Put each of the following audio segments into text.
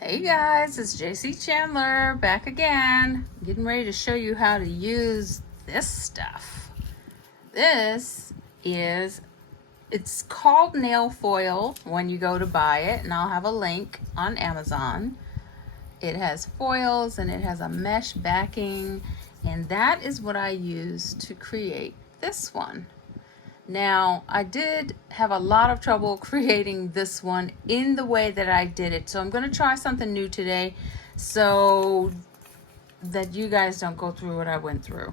Hey guys, it's JayCee Chandler back again, getting ready to show you how to use this stuff. This is, it's called nail foil when you go to buy it, and I'll have a link on Amazon. It has foils and it has a mesh backing, and that is what I use to create this one. Now, I did have a lot of trouble creating this one in the way that I did it. So I'm going to try something new today so that you guys don't go through what I went through.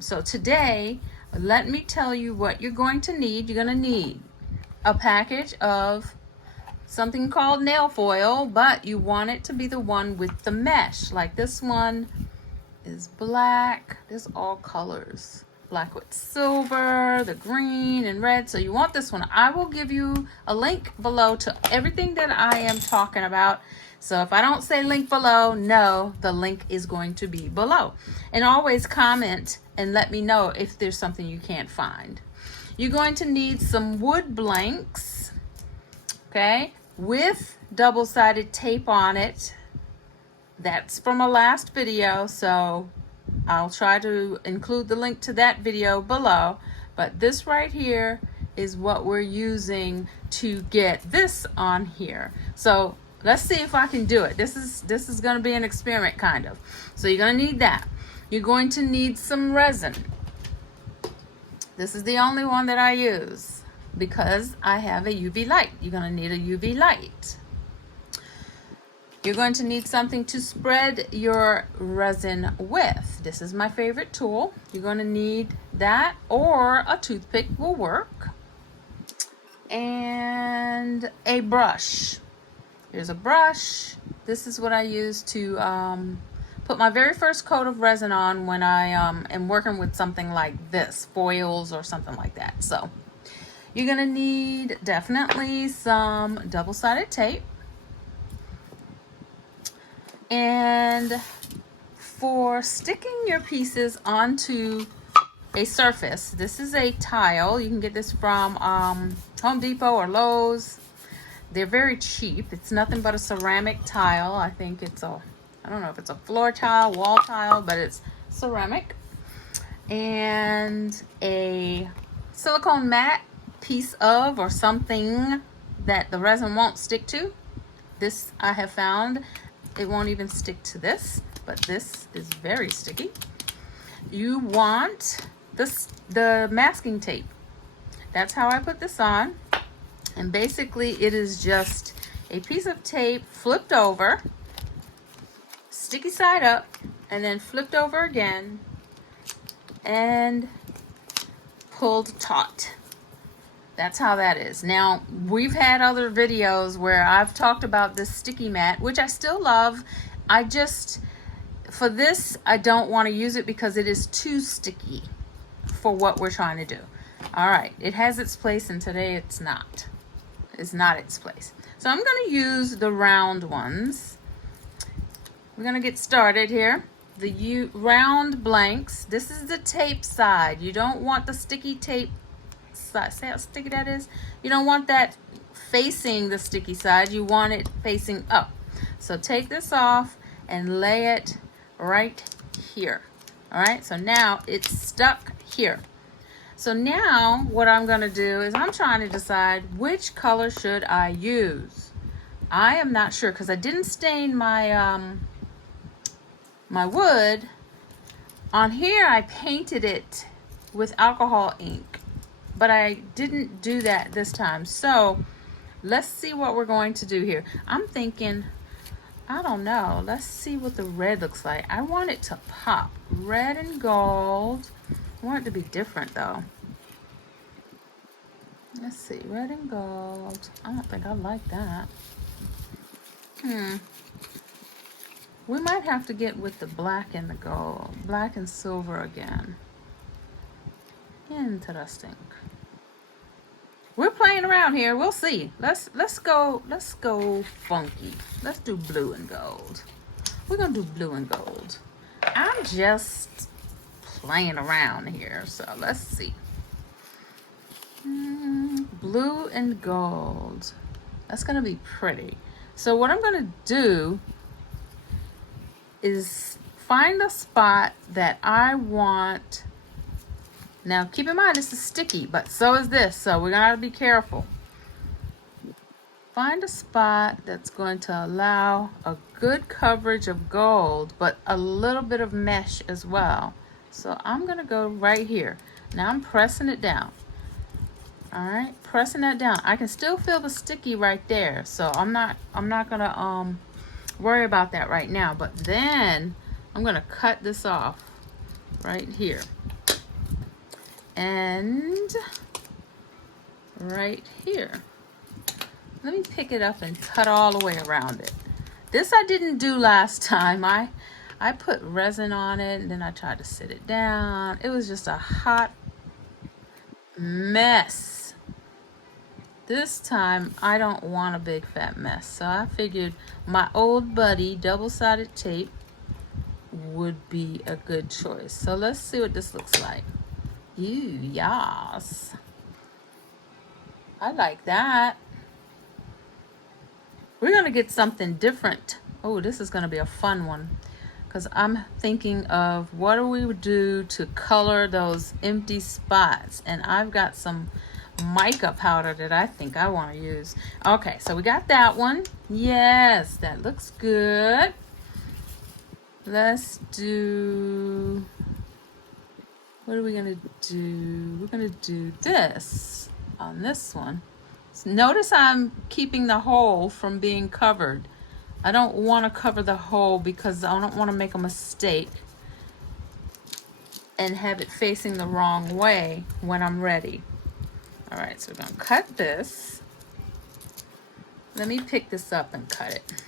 So today, let me tell you what you're going to need. You're going to need a package of something called nail foil, but you want it to be the one with the mesh. Like this one is black. There's all colors. Black with silver, the green and red. So you want this one. I will give you a link below to everything that I am talking about. So if I don't say link below, no, the link is going to be below. And always comment and let me know if there's something you can't find. You're going to need some wood blanks, okay, with double-sided tape on it. That's from a last video, so I'll try to include the link to that video below, but this right here is what we're using to get this on here. So let's see if I can do it. This is going to be an experiment kind of. So you're going to need that. You're going to need some resin. This is the only one that I use because I have a UV light. You're going to need a UV light. You're going to need something to spread your resin with. This is my favorite tool. You're going to need that, or a toothpick will work. And a brush. Here's a brush. This is what I use to put my very first coat of resin on when I am working with something like this, foils or something like that. So you're going to need definitely some double-sided tape. And for sticking your pieces onto a surface, this is a tile. You can get this from Home Depot or Lowe's. They're very cheap. It's nothing but a ceramic tile. I think it's a, I don't know if it's a floor tile, wall tile, but it's ceramic. And a silicone mat piece of, or something that the resin won't stick to. This I have found. It won't even stick to this, but this is very sticky. You want the masking tape. That's how I put this on. And basically it is just a piece of tape flipped over, sticky side up, and then flipped over again and pulled taut. That's how that is. Now, we've had other videos where I've talked about this sticky mat, which I still love. I just, for this, I don't want to use it because it is too sticky for what we're trying to do. All right, it has its place, and today it's not. It's not its place. So I'm going to use the round ones. We're going to get started here. The round blanks. This is the tape side. You don't want the sticky tape. See how sticky that is? You don't want that facing the sticky side. You want it facing up. So take this off and lay it right here. All right, so now it's stuck here. So now what I'm going to do is I'm trying to decide which color should I use. I am not sure because I didn't stain my my wood. On here I painted it with alcohol ink, but I didn't do that this time. So let's see what we're going to do here. I'm thinking, I don't know. Let's see what the red looks like. I want it to pop. Red and gold. I want it to be different though. Let's see, red and gold. I don't think I like that. We might have to get with the black and the gold. Black and silver again. Interesting. We're playing around here. We'll see. Let's go funky. Let's do blue and gold. We're gonna do blue and gold. I'm just playing around here, so let's see. Blue and gold. That's gonna be pretty. So what I'm going to do is find the spot that I want. Now keep in mind this is sticky, but so is this, so we're going to be careful. Find a spot that's going to allow a good coverage of gold, but a little bit of mesh as well. So I'm going to go right here. Now I'm pressing it down. All right, pressing that down. I can still feel the sticky right there, so I'm not going to worry about that right now. But then I'm going to cut this off right here. And right here. Let me pick it up and cut all the way around it. This I didn't do last time. I put resin on it and then I tried to sit it down. It was just a hot mess. This time I don't want a big fat mess. So I figured my old buddy double-sided tape would be a good choice. So let's see what this looks like. Ew, yas. I like that. We're going to get something different. Oh, this is going to be a fun one. Because I'm thinking of what do we do to color those empty spots. And I've got some mica powder that I think I want to use. Okay, so we got that one. Yes, that looks good. Let's do... What are we going to do? We're going to do this on this one. Notice I'm keeping the hole from being covered. I don't want to cover the hole because I don't want to make a mistake and have it facing the wrong way when I'm ready. All right, so we're going to cut this. Let me pick this up and cut it.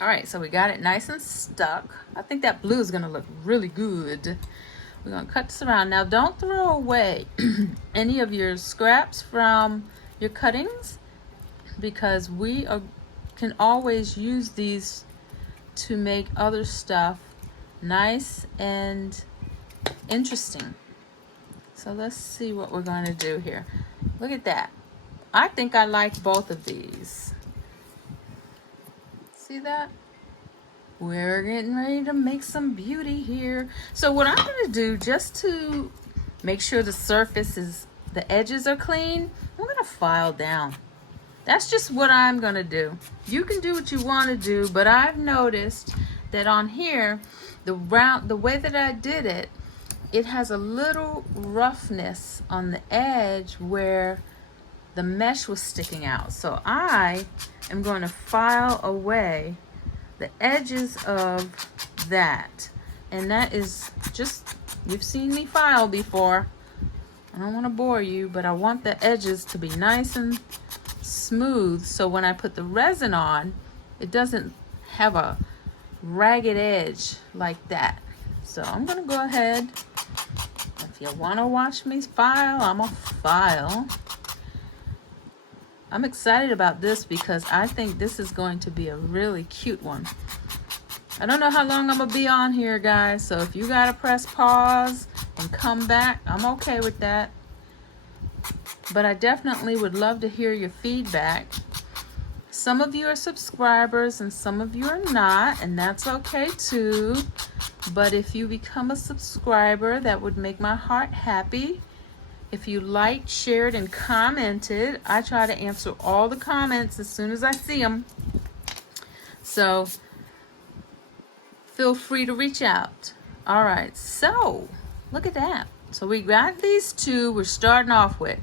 All right, so we got it nice and stuck. I think that blue is going to look really good. We're going to cut this around. Now, don't throw away any of your scraps from your cuttings, because we can always use these to make other stuff nice and interesting. So let's see what we're going to do here. Look at that. I think I like both of these. See that? We're getting ready to make some beauty here. So what I'm going to do, just to make sure the surface is, the edges are clean, I'm going to file down. That's just what I'm going to do. You can do what you want to do, but I've noticed that on here, the way that I did it, it has a little roughness on the edge where the mesh was sticking out. So I am going to file away the edges of that. And that is just, you've seen me file before. I don't want to bore you, but I want the edges to be nice and smooth, so when I put the resin on, it doesn't have a ragged edge like that. So I'm going to go ahead. If you want to watch me file, I'm going to file. I'm excited about this because I think this is going to be a really cute one. I don't know how long I'm going to be on here, guys, so if you got to press pause and come back, I'm okay with that. But I definitely would love to hear your feedback. Some of you are subscribers and some of you are not, and that's okay too. But if you become a subscriber, that would make my heart happy. If you liked, shared, and commented, I try to answer all the comments as soon as I see them. So feel free to reach out. All right, so look at that. So we got these two we're starting off with.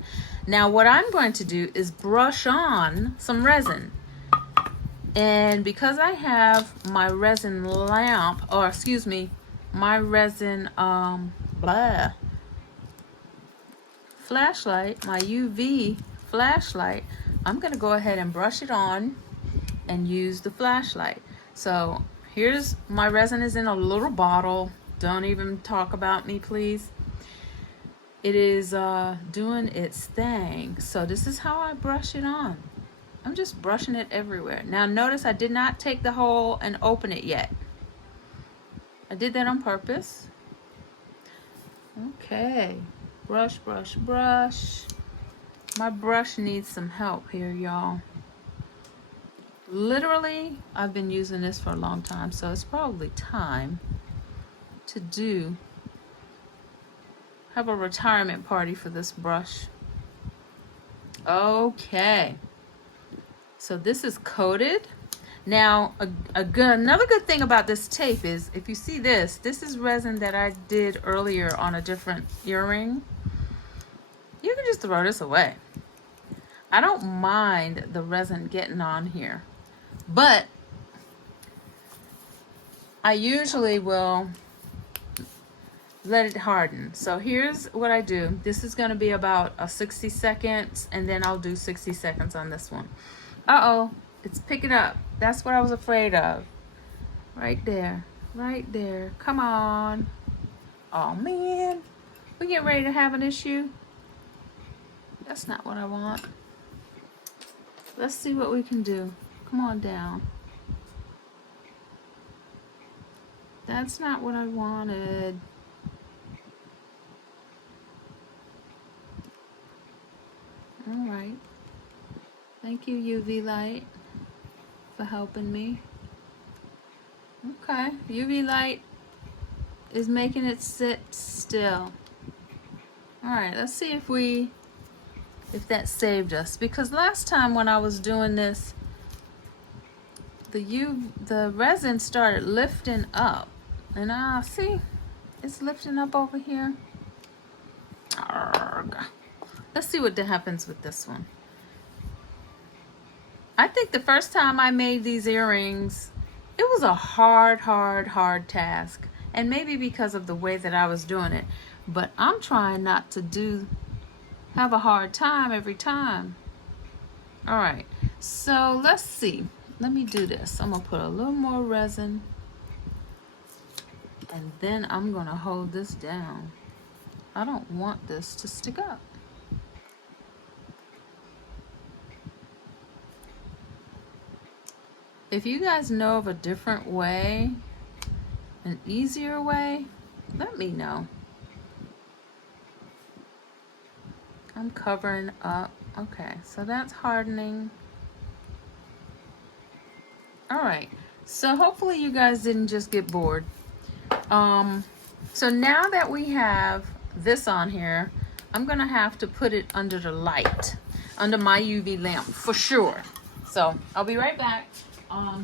Now what I'm going to do is brush on some resin. And because I have my resin lamp, or excuse me, my resin flashlight, my UV flashlight, I'm going to go ahead and brush it on and use the flashlight. So here's my resin is in a little bottle. Don't even talk about me, please. It is doing its thing. So this is how I brush it on. I'm just brushing it everywhere. Now notice I did not take the hole and open it yet. I did that on purpose. Okay. Brush, brush, brush. My brush needs some help here, y'all. literally, I've been using this for a long time, so it's probably time to have a retirement party for this brush. Okay, so this is coated. Now, another good thing about this tape is, if you see this is resin that I did earlier on a different earring. You can just throw this away. I don't mind the resin getting on here, but I usually will let it harden. So here's what I do. This is going to be about a 60 seconds, and then I'll do 60 seconds on this one. Uh-oh, it's picking up. That's what I was afraid of. Right there. Right there. Come on. Oh, man. We getting ready to have an issue. That's not what I want. Let's see what we can do. Come on down. That's not what I wanted. All right. Thank you, UV light, for helping me. Okay, UV light is making it sit still. All right, let's see if that saved us, because last time when I was doing this, the resin started lifting up, and see, it's lifting up over here. Arrgh. Let's see what happens with this one. I think the first time I made these earrings, it was a hard task, and maybe because of the way that I was doing it, but I'm trying not to have a hard time every time. All right, so let's see. Let me do this. I'm gonna put a little more resin, and then I'm gonna hold this down. I don't want this to stick up. If you guys know of a different way, an easier way, let me know. I'm covering up. Okay, so that's hardening. All right, so hopefully you guys didn't just get bored. So now that we have this on here, I'm gonna have to put it under the light, under my UV lamp for sure. So I'll be right back.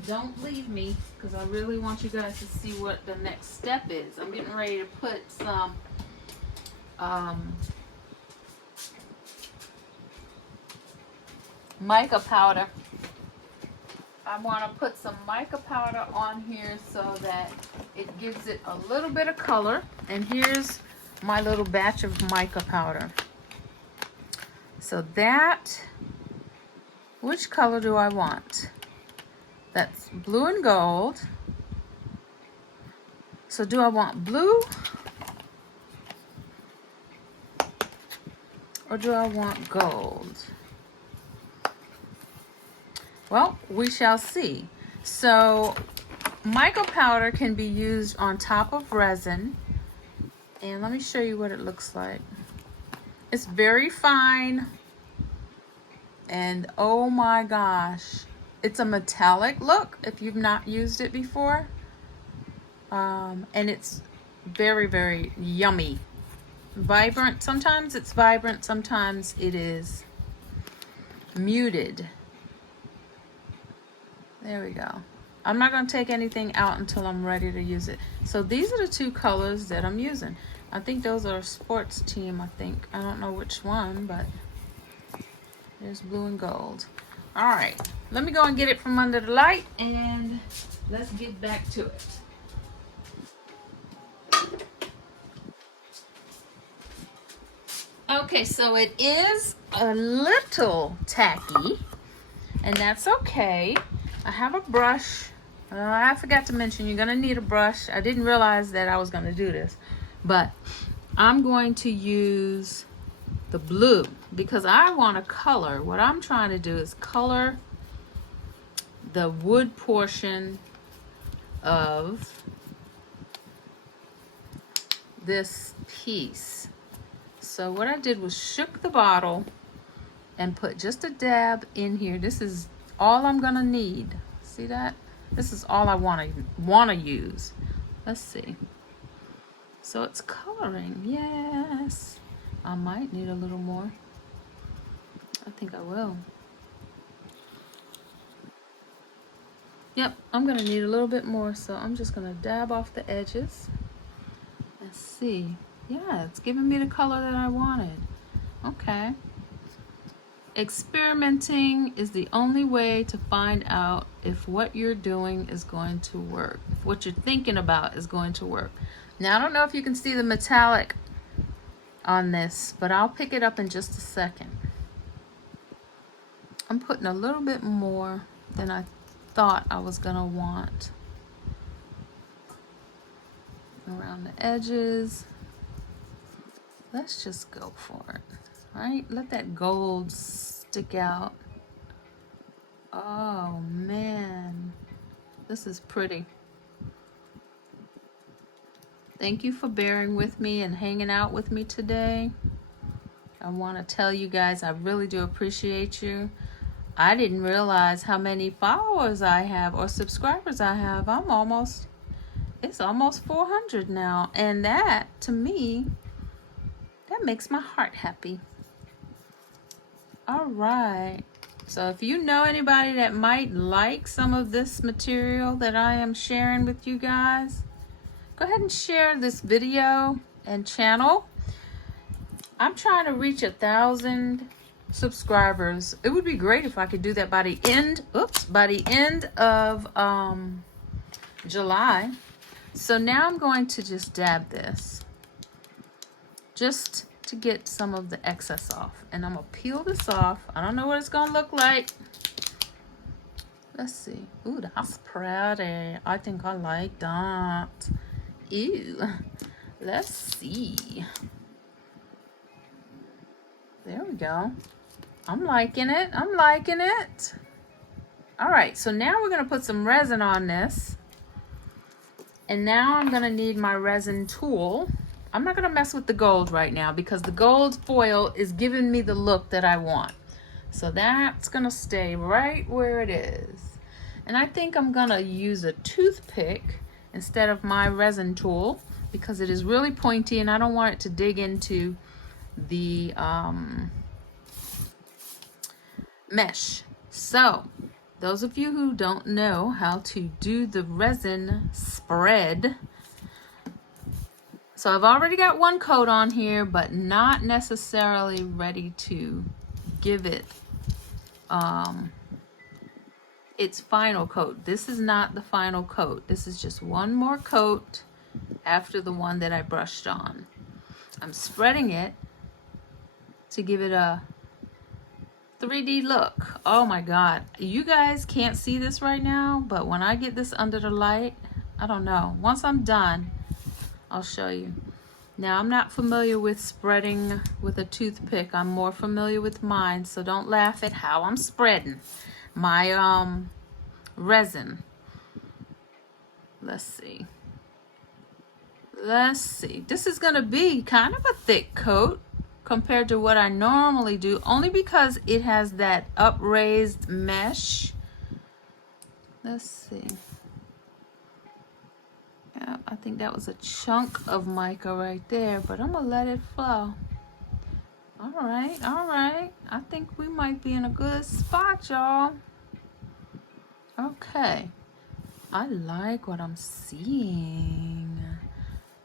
Don't leave me, because I really want you guys to see what the next step is. I'm getting ready to put some mica powder. I want to put some mica powder on here so that it gives it a little bit of color. And here's my little batch of mica powder. So that, which color do I want? That's blue and gold. So do I want blue, or do I want gold? Well, we shall see. So mica powder can be used on top of resin, and let me show you what it looks like. It's very fine, and oh my gosh, it's a metallic look if you've not used it before, and it's very yummy. Vibrant. Sometimes it's vibrant, sometimes it is muted. There we go. I'm not going to take anything out until I'm ready to use it. So these are the two colors that I'm using. I think those are sports team, I think. I don't know which one, but there's blue and gold. All right, let me go and get it from under the light, and let's get back to it. Okay, so it is a little tacky, and that's okay. I have a brush. I forgot to mention, you're gonna need a brush. I didn't realize that I was gonna do this, but I'm going to use the blue because I want to color. What I'm trying to do is color the wood portion of this piece. So what I did was shook the bottle and put just a dab in here. This is all I'm gonna need. See that? This is all I wanna use. Let's see. So it's coloring. Yes. I might need a little more. I think I will. Yep, I'm gonna need a little bit more, so I'm just gonna dab off the edges. Let's see. Yeah, it's giving me the color that I wanted. Okay. Experimenting is the only way to find out if what you're doing is going to work, if what you're thinking about is going to work. Now, I don't know if you can see the metallic on this, but I'll pick it up in just a second. I'm putting a little bit more than I thought I was gonna want around the edges. Let's just go for it, right? Let that gold stick out. Oh man, this is pretty. Thank you for bearing with me and hanging out with me today. I want to tell you guys I really do appreciate you. I didn't realize how many followers I have or subscribers I have. It's almost 400 now, and that to me, that makes my heart happy. All right, so if you know anybody that might like some of this material that I am sharing with you guys, go ahead and share this video and channel. I'm trying to reach 1,000 subscribers. It would be great if I could do that by the end of July. So now I'm going to just dab this just to get some of the excess off, and I'm gonna peel this off. I don't know what it's gonna look like. Let's see. Ooh, that's pretty. I think I like that. Ew. Let's see. There we go. I'm liking it. I'm liking it. All right, so now we're gonna put some resin on this. And now I'm gonna need my resin tool. I'm not gonna mess with the gold right now because the gold foil is giving me the look that I want. So that's gonna stay right where it is. And I think I'm gonna use a toothpick instead of my resin tool because it is really pointy and I don't want it to dig into the mesh. So those of you who don't know how to do the resin spread, so I've already got one coat on here, but not necessarily ready to give it its final coat. This is not the final coat. This is just one more coat after the one that I brushed on. I'm spreading it to give it a 3D look. Oh my God. You guys can't see this right now, but when I get this under the light, I don't know. Once I'm done, I'll show you. Now, I'm not familiar with spreading with a toothpick. I'm more familiar with mine, so don't laugh at how I'm spreading my resin. Let's see. Let's see. This is gonna be kind of a thick coat compared to what I normally do, only because it has that upraised mesh. Let's see. Yeah, I think that was a chunk of mica right there, but I'm gonna let it flow. All right, all right. I think we might be in a good spot, y'all. Okay. I like what I'm seeing.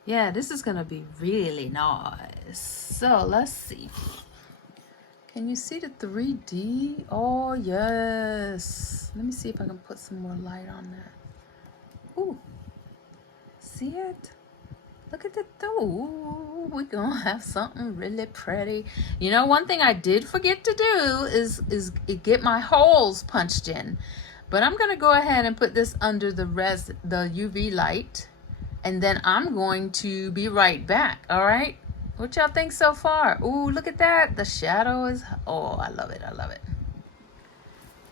Yeah, this is gonna be really nice. So let's see. Can you see the 3D? Oh yes. Let me see if I can put some more light on that. Ooh, see it? Look at the ooh, we're gonna have something really pretty. You know, one thing I did forget to do is get my holes punched in. But I'm gonna go ahead and put this under the UV light. And then I'm going to be right back, all right? What y'all think so far? Ooh, look at that. The shadow is, oh, I love it, I love it.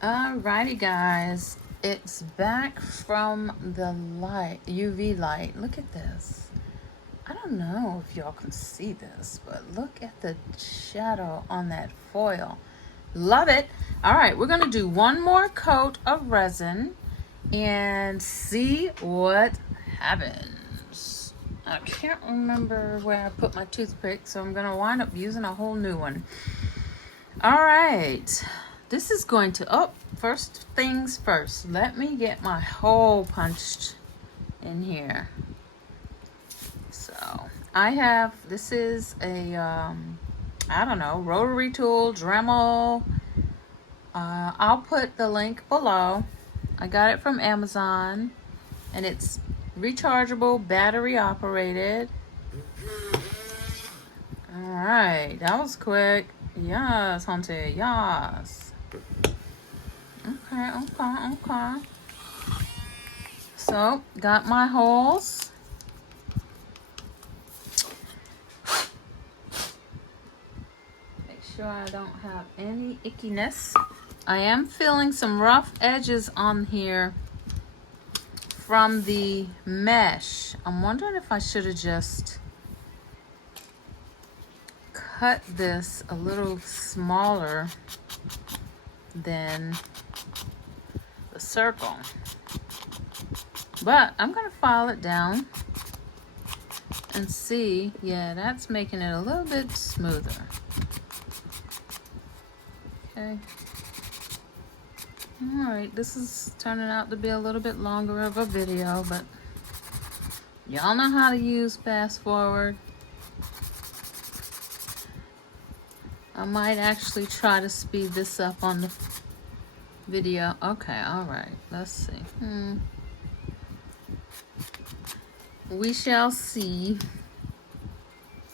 All righty, guys. It's back from the light, UV light. Look at this. I don't know if y'all can see this, but look at the shadow on that foil. Love it. All right, we're gonna do one more coat of resin and see what happens. I can't remember where I put my toothpick, so I'm gonna wind up using a whole new one. All right, this is going to, oh, first things first, let me get my hole punched in here. So I have, this is a, I don't know, rotary tool, Dremel. I'll put the link below. I got it from Amazon, and it's rechargeable, battery operated. All right, that was quick. Yes, Hunter, yes. Okay. So, got my holes. Make sure I don't have any ickiness. I am feeling some rough edges on here from the mesh. I'm wondering if I should have just cut this a little smaller than the circle. But I'm gonna file it down and see. Yeah, that's making it a little bit smoother. Okay. Alright, this is turning out to be a little bit longer of a video, but y'all know how to use fast forward. I might actually try to speed this up on the video. Okay, alright, let's see. We shall see.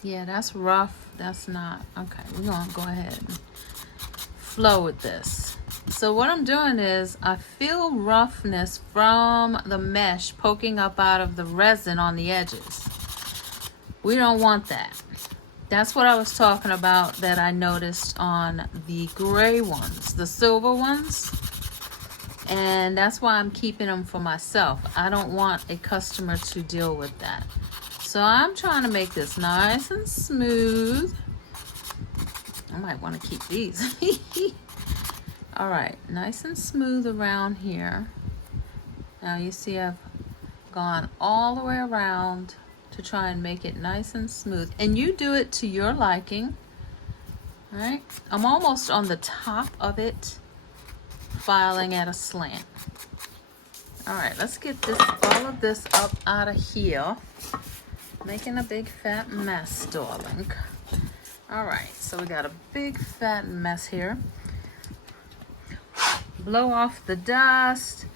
Yeah, that's rough. That's not. Okay, we're gonna go ahead and flow with this. So what I'm doing is I feel roughness from the mesh poking up out of the resin on the edges. We don't want that. That's what I was talking about that I noticed on the gray ones, the silver ones. And that's why I'm keeping them for myself. I don't want a customer to deal with that. So I'm trying to make this nice and smooth. I might want to keep these. All right, nice and smooth around here. Now you see I've gone all the way around to try and make it nice and smooth. And you do it to your liking. All right, I'm almost on the top of it, filing at a slant. All right, let's get this, all of this up out of here. Making a big fat mess, darling. All right, so we got a big fat mess here. Blow off the dust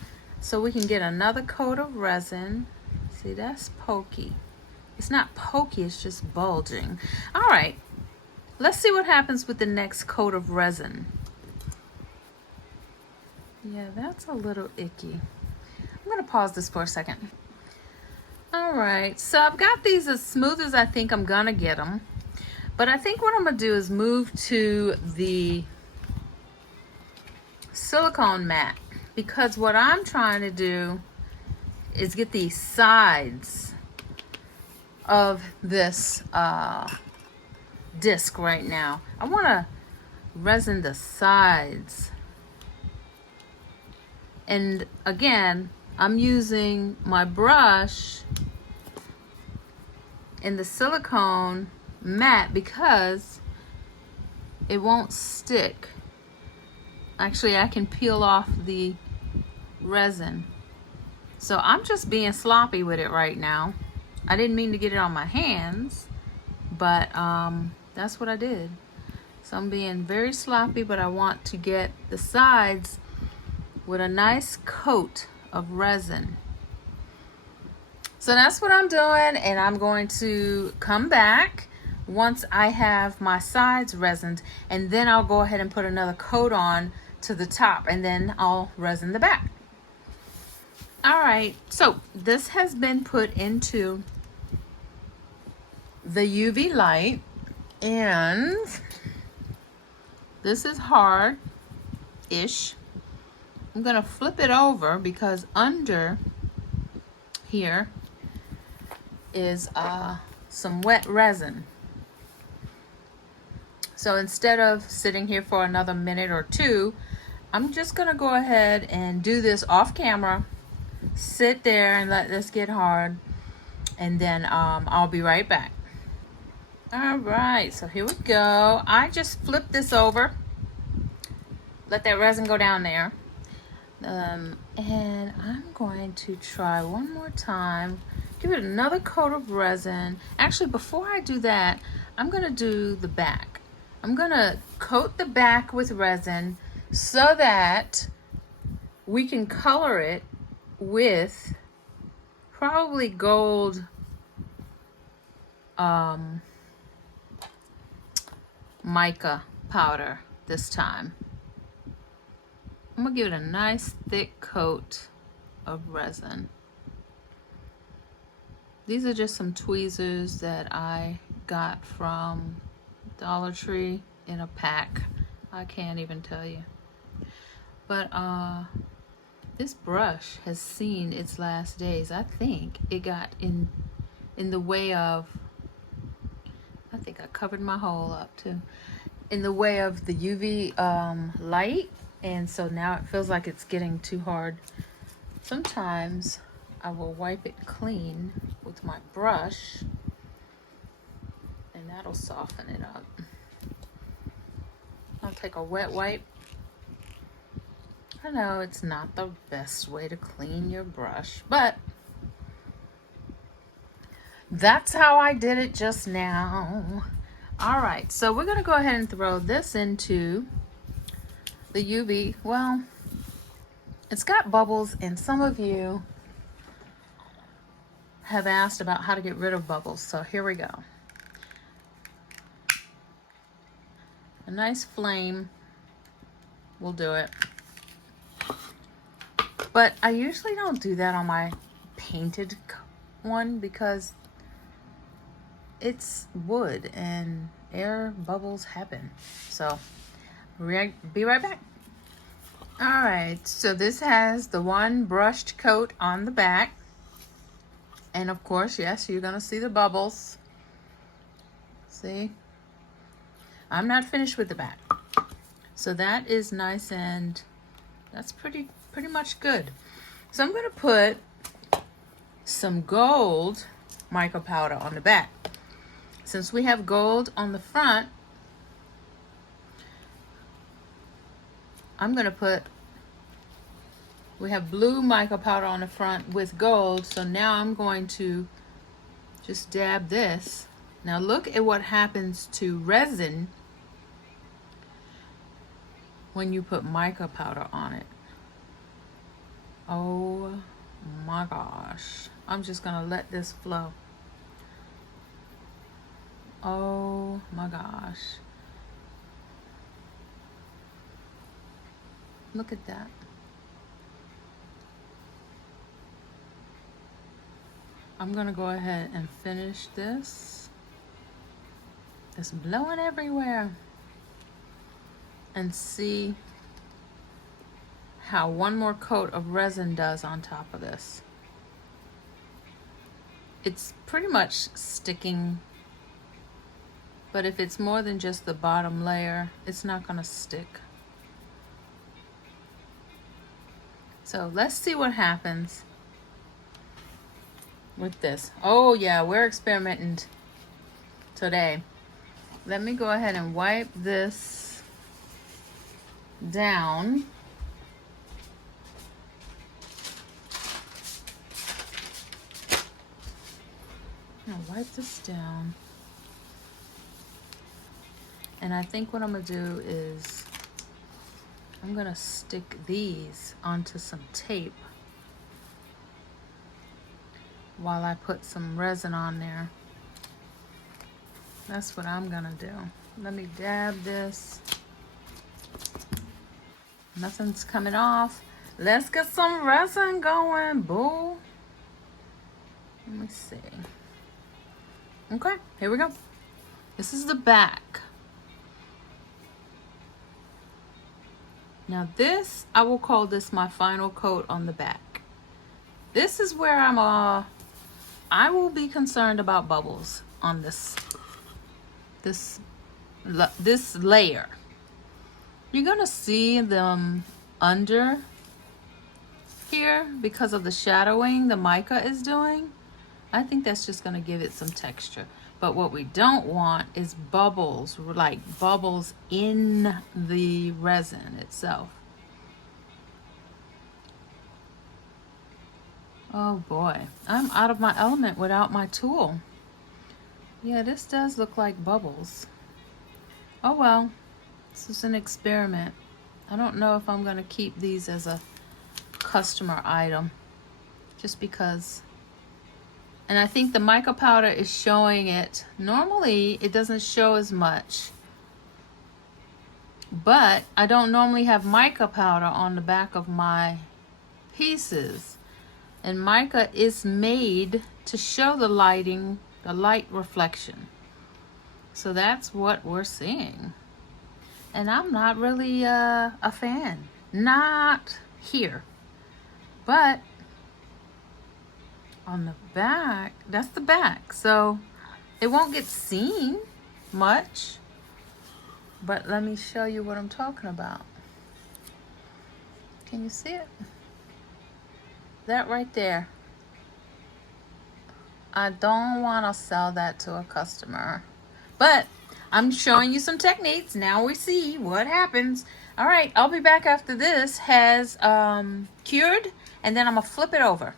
so we can get another coat of resin. See, that's pokey. It's not pokey, it's just bulging. All right, let's see what happens with the next coat of resin. Yeah, that's a little icky. I'm gonna pause this for a second. All right, so I've got these as smooth as I think I'm gonna get them. But I think what I'm gonna do is move to the silicone mat, because what I'm trying to do is get the sides of this disc right now. I want to resin the sides, and again I'm using my brush in the silicone mat because it won't stick. Actually, I can peel off the resin. So I'm just being sloppy with it right now. I didn't mean to get it on my hands, but that's what I did. So I'm being very sloppy, but I want to get the sides with a nice coat of resin. So that's what I'm doing, and I'm going to come back once I have my sides resined, and then I'll go ahead and put another coat on to the top, and then I'll resin the back. All right, so this has been put into the UV light, and this is hard-ish. I'm gonna flip it over because under here is some wet resin. So instead of sitting here for another minute or two, I'm just gonna go ahead and do this off camera. Sit there and let this get hard, and then I'll be right back. All right, so here we go. I just flipped this over. Let that resin go down there. And I'm going to try one more time. Give it another coat of resin. Actually, before I do that, I'm gonna do the back. I'm gonna coat the back with resin so that we can color it with probably gold mica powder this time. I'm gonna give it a nice thick coat of resin. These are just some tweezers that I got from Dollar Tree in a pack. I can't even tell you. But this brush has seen its last days. I think it got in the way of, I think I covered my hole up too, in the way of the UV light, and so now it feels like it's getting too hard. Sometimes I will wipe it clean with my brush, and that'll soften it up. I'll take a wet wipe. I know it's not the best way to clean your brush, but that's how I did it just now. All right, so we're gonna go ahead and throw this into the UV. Well, it's got bubbles, and some of you have asked about how to get rid of bubbles, so here we go. A nice flame will do it. But I usually don't do that on my painted one because it's wood and air bubbles happen. So be right back. All right, so this has the one brushed coat on the back. And of course, yes, you're gonna see the bubbles. See? I'm not finished with the back. So that is nice, and that's pretty much good. So I'm gonna put some gold mica powder on the back. Since we have gold on the front, I'm gonna put, we have blue mica powder on the front with gold, so now I'm going to just dab this. Now look at what happens to resin when you put mica powder on it. Oh my gosh. I'm just gonna let this flow. Oh my gosh. Look at that. I'm gonna go ahead and finish this. It's blowing everywhere. And see how one more coat of resin does on top of this. It's pretty much sticking, but if it's more than just the bottom layer, it's not gonna stick. So let's see what happens with this. Oh yeah, we're experimenting today. Let me go ahead and wipe this down. I'm gonna wipe this down. And I think what I'm gonna do is I'm gonna stick these onto some tape while I put some resin on there. That's what I'm gonna do. Let me dab this. Nothing's coming off. Let's get some resin going, boo. Let me see. Okay, here we go. This is the back. Now this, I will call this my final coat on the back. This is where I will be concerned about bubbles on this this layer. You're gonna see them under here because of the shadowing the mica is doing. I think that's just gonna give it some texture. But what we don't want is bubbles, like bubbles in the resin itself. Oh boy, I'm out of my element without my tool. Yeah, this does look like bubbles. Oh well, this is an experiment. I don't know if I'm gonna keep these as a customer item, just because. And I think the mica powder is showing it. Normally it doesn't show as much, but I don't normally have mica powder on the back of my pieces, and mica is made to show the lighting, the light reflection. So that's what we're seeing, and I'm not really a fan, not here, but on the back, that's the back, so it won't get seen much. But let me show you what I'm talking about. Can you see it? That right there. I don't want to sell that to a customer, but I'm showing you some techniques. Now we see what happens. All right, I'll be back after this has cured, and then I'm gonna flip it over.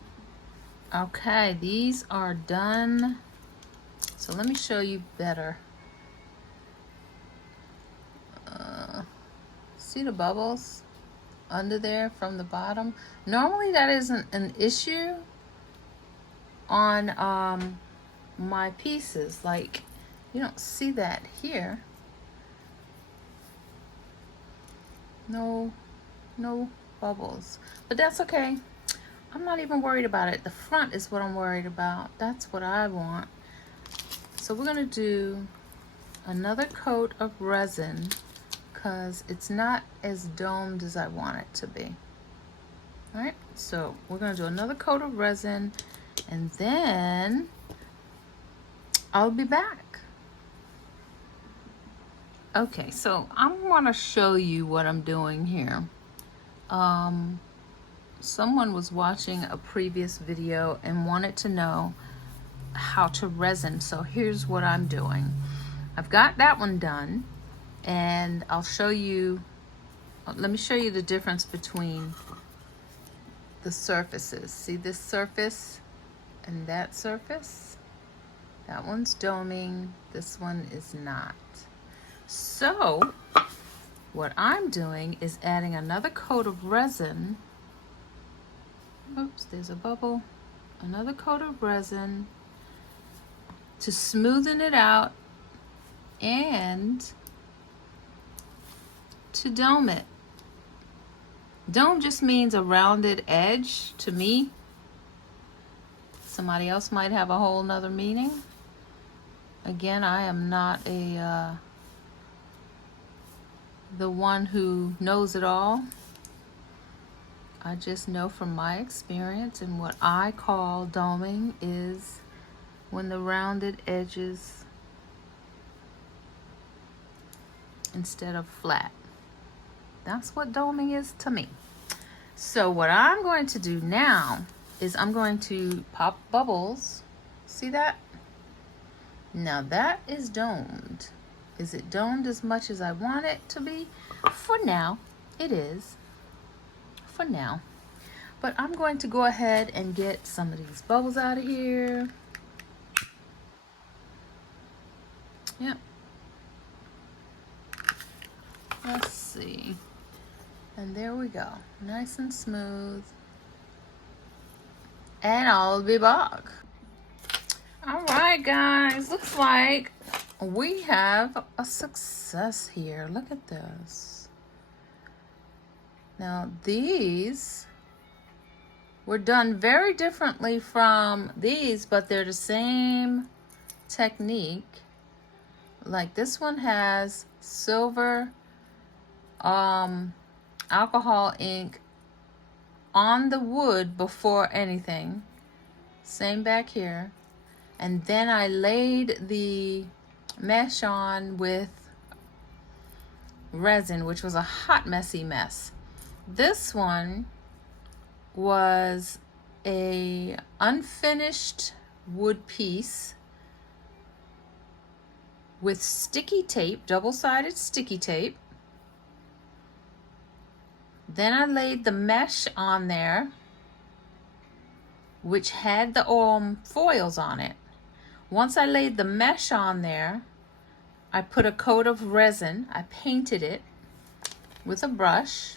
Okay, these are done. So let me show you better. See the bubbles under there from the bottom? Normally that isn't an issue on my pieces. Like, you don't see that here. No bubbles, but that's okay. I'm not even worried about it. The front is what I'm worried about. That's what I want. So we're gonna do another coat of resin because it's not as domed as I want it to be. All right, so we're gonna do another coat of resin, and then I'll be back. Okay, so I want to show you what I'm doing here. Someone was watching a previous video and wanted to know how to resin. So here's what I'm doing. I've got that one done, and I'll show you, let me show you the difference between the surfaces. See this surface and that surface? That one's doming, this one is not. So what I'm doing is adding another coat of resin. Oops, there's a bubble. Another coat of resin to smoothen it out and to dome it. Dome just means a rounded edge to me. Somebody else might have a whole nother meaning. Again, I am not the one who knows it all. I just know from my experience, and what I call doming is when the rounded edges instead of flat. That's what doming is to me. So what I'm going to do now is I'm going to pop bubbles. See that? Now that is domed. Is it domed as much as I want it to be? For now, it is. For now. But I'm going to go ahead and get some of these bubbles out of here. Yep. Let's see. And there we go. Nice and smooth. And I'll be back. Alright guys, looks like we have a success here. Look at this. Now these were done very differently from these, but they're the same technique. Like this one has silver alcohol ink on the wood before anything. Same back here. And then I laid the mesh on with resin, which was a hot, messy mess. This one was a unfinished wood piece with sticky tape, double-sided sticky tape. Then I laid the mesh on there, which had the foils on it. Once I laid the mesh on there, I put a coat of resin. I painted it with a brush.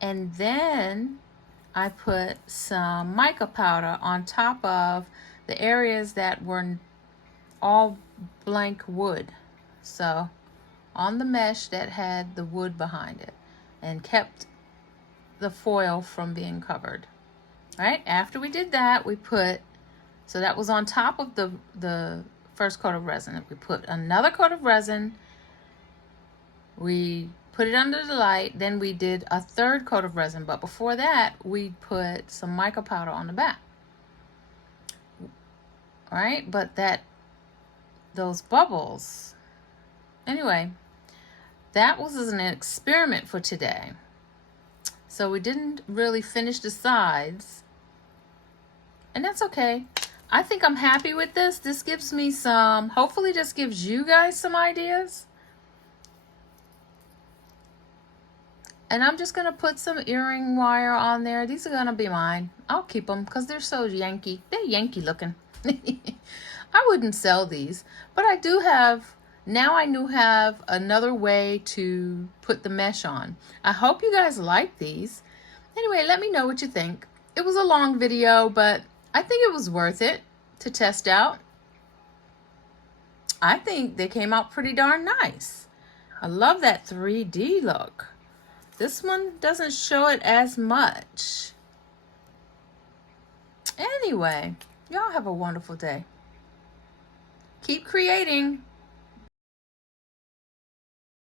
And then I put some mica powder on top of the areas that were all blank wood. So on the mesh that had the wood behind it, and kept the foil from being covered. All right, after we did that, we put, so that was on top of the first coat of resin. We put another coat of resin, we put it under the light, then we did a third coat of resin, but before that we put some mica powder on the back. All right, but those bubbles, anyway, that was an experiment for today. So we didn't really finish the sides, and that's okay. I think I'm happy with this. This gives me some, hopefully this gives you guys some ideas. And I'm just gonna put some earring wire on there. These are gonna be mine. I'll keep them because they're so Yankee. They're Yankee looking. I wouldn't sell these, but I do have, now I have another way to put the mesh on. I hope you guys like these. Anyway, let me know what you think. It was a long video, but I think it was worth it to test out. I think they came out pretty darn nice. I love that 3D look. This one doesn't show it as much. Anyway, y'all have a wonderful day. Keep creating.